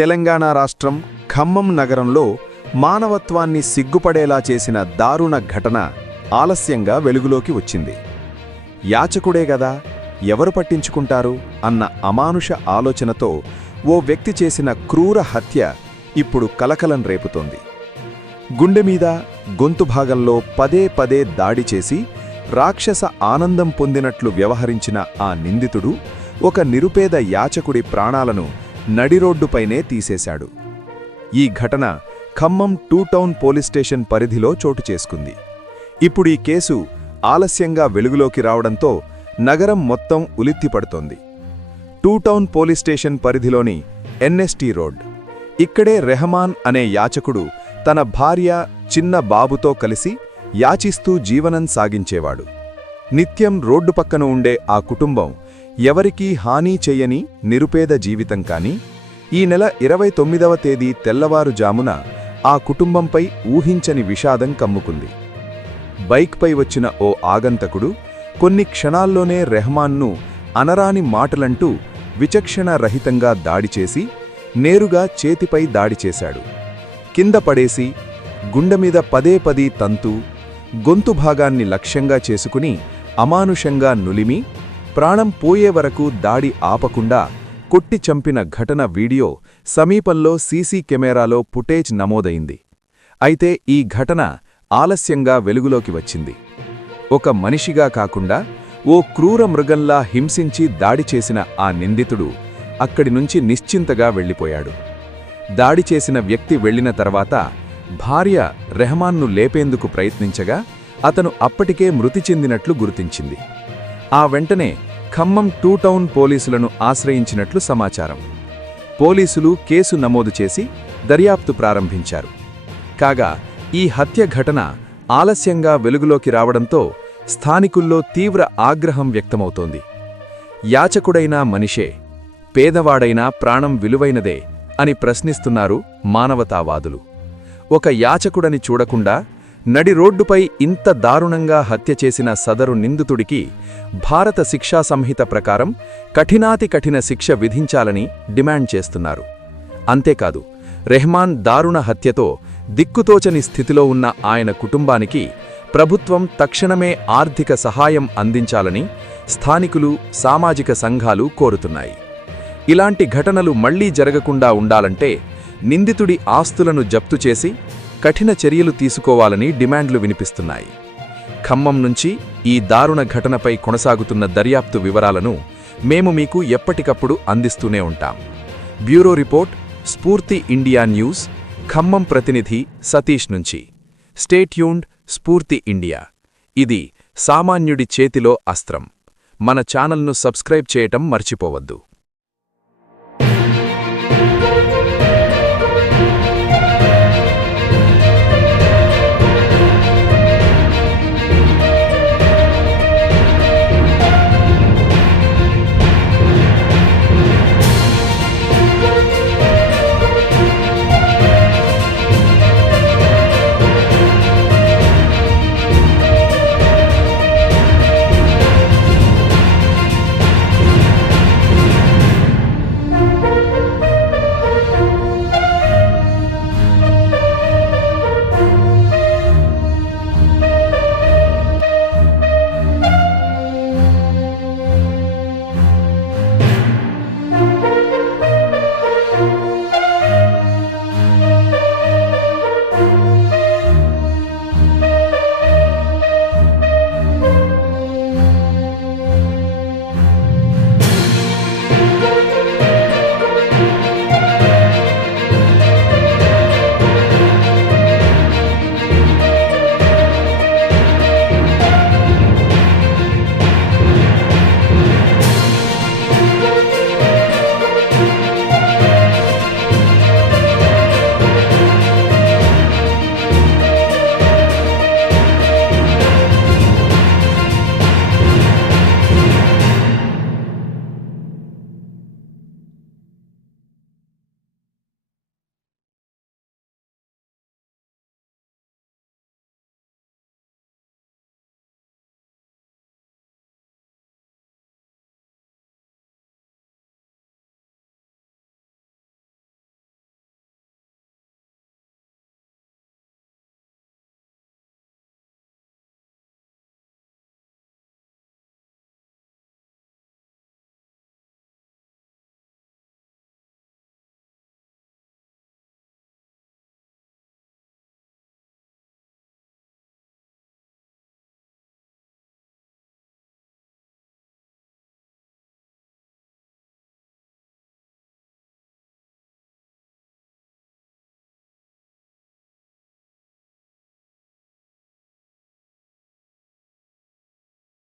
తెలంగాణ రాష్ట్రం ఖమ్మం నగరంలో మానవత్వాన్ని సిగ్గుపడేలా చేసిన దారుణ ఘటన ఆలస్యంగా వెలుగులోకి వచ్చింది. యాచకుడే గదా, ఎవరు పట్టించుకుంటారు అన్న అమానుష ఆలోచనతో ఓ వ్యక్తి చేసిన క్రూర హత్య ఇప్పుడు కలకలం రేపుతోంది. గుండెమీద, గొంతు భాగంలో పదే పదే దాడి చేసి రాక్షస ఆనందం పొందినట్లు వ్యవహరించిన ఆ నిందితుడు ఒక నిరుపేద యాచకుడి ప్రాణాలను నడిరోడ్డుపైనే తీసేశాడు. ఈ ఘటన ఖమ్మం 2 టౌన్ పోలీస్ స్టేషన్ పరిధిలో చోటు చేసుకుంది. ఇప్పుడు ఈ కేసు ఆలస్యంగా వెలుగులోకి రావడంతో నగరం మొత్తం ఉలిక్కిపడుతోంది. 2 టౌన్ పోలీస్ స్టేషన్ పరిధిలోని NST రోడ్. ఇక్కడే రెహమాన్ అనే యాచకుడు తన భార్య, చిన్న బాబుతో కలిసి యాచిస్తూ జీవనం సాగించేవాడు. నిత్యం రోడ్డు పక్కన ఉండే ఆ కుటుంబం ఎవరికీ హాని చెయ్యని నిరుపేద జీవితం. కాని ఈ నెల 29వ తేదీ తెల్లవారుజామున ఆ కుటుంబంపై ఊహించని విషాదం కమ్ముకుంది. బైక్పై వచ్చిన ఓ ఆగంతకుడు కొన్ని క్షణాల్లోనే రెహమాన్ను అనరాని మాటలంటూ విచక్షణరహితంగా దాడిచేసి నేరుగా చేతిపై దాడి చేశాడు. కింద పడేసి గుండెమీద పదే పదే తంతూ గొంతు భాగాన్ని లక్ష్యంగా చేసుకుని అమానుషంగా నులిమి ప్రాణం పోయే వరకు దాడి ఆపకుండా కొట్టి చంపిన ఘటన వీడియో సమీపంలో సీసీ కెమెరాలో ఫుటేజ్ నమోదైంది. అయితే ఈ ఘటన ఆలస్యంగా వెలుగులోకి వచ్చింది. ఒక మనిషిగా కాకుండా ఓ క్రూర మృగంలా హింసించి దాడి చేసిన ఆ నిందితుడు అక్కడి నుంచి నిశ్చింతగా వెళ్ళిపోయాడు. దాడి చేసిన వ్యక్తి వెళ్లిన తర్వాత భార్య రెహమాన్ను లేపేందుకు ప్రయత్నించగా అతను అప్పటికే మృతి చెందినట్లు గుర్తించింది. ఆ వెంటనే ఖమ్మం 2 టౌన్ పోలీసులను ఆశ్రయించినట్లు సమాచారం. పోలీసులు కేసు నమోదు చేసి దర్యాప్తు ప్రారంభించారు. కాగా ఈ హత్య ఘటన ఆలస్యంగా వెలుగులోకి రావడంతో స్థానికుల్లో తీవ్ర ఆగ్రహం వ్యక్తమవుతోంది. యాచకుడైనా మనిషే, పేదవాడైనా ప్రాణం విలువైనదే అని ప్రశ్నిస్తున్నారు మానవతావాదులు. ఒక యాచకుడని చూడకుండా నడి రోడ్డుపై ఇంత దారుణంగా హత్య చేసిన సదరు నిందితుడికి భారత శిక్షా సంహిత ప్రకారం కఠినాతి కఠిన శిక్ష విధించాలని డిమాండ్ చేస్తున్నారు. అంతేకాదు, రెహమాన్ దారుణ హత్యతో దిక్కుతోచని స్థితిలో ఉన్న ఆయన కుటుంబానికి ప్రభుత్వం తక్షణమే ఆర్థిక సహాయం అందించాలని స్థానికులు, సామాజిక సంఘాలు కోరుతున్నాయి. ఇలాంటి ఘటనలు మళ్లీ జరగకుండా ఉండాలంటే నిందితుడి ఆస్తులను జప్తు చేసి కఠిన చర్యలు తీసుకోవాలని డిమాండ్లు వినిపిస్తున్నాయి. ఖమ్మం నుంచి ఈ దారుణ ఘటనపై కొనసాగుతున్న దర్యాప్తు వివరాలను మేము మీకు ఎప్పటికప్పుడు అందిస్తూనే ఉంటాం. బ్యూరో రిపోర్ట్, స్ఫూర్తి ఇండియా న్యూస్, ఖమ్మం ప్రతినిధి సతీష్ నుంచి. Stay tuned. స్ఫూర్తి ఇండియా. ఇది సామాన్యుడి చేతిలో అస్త్రం. మన ఛానల్ను సబ్స్క్రైబ్ చేయటం మర్చిపోవద్దు.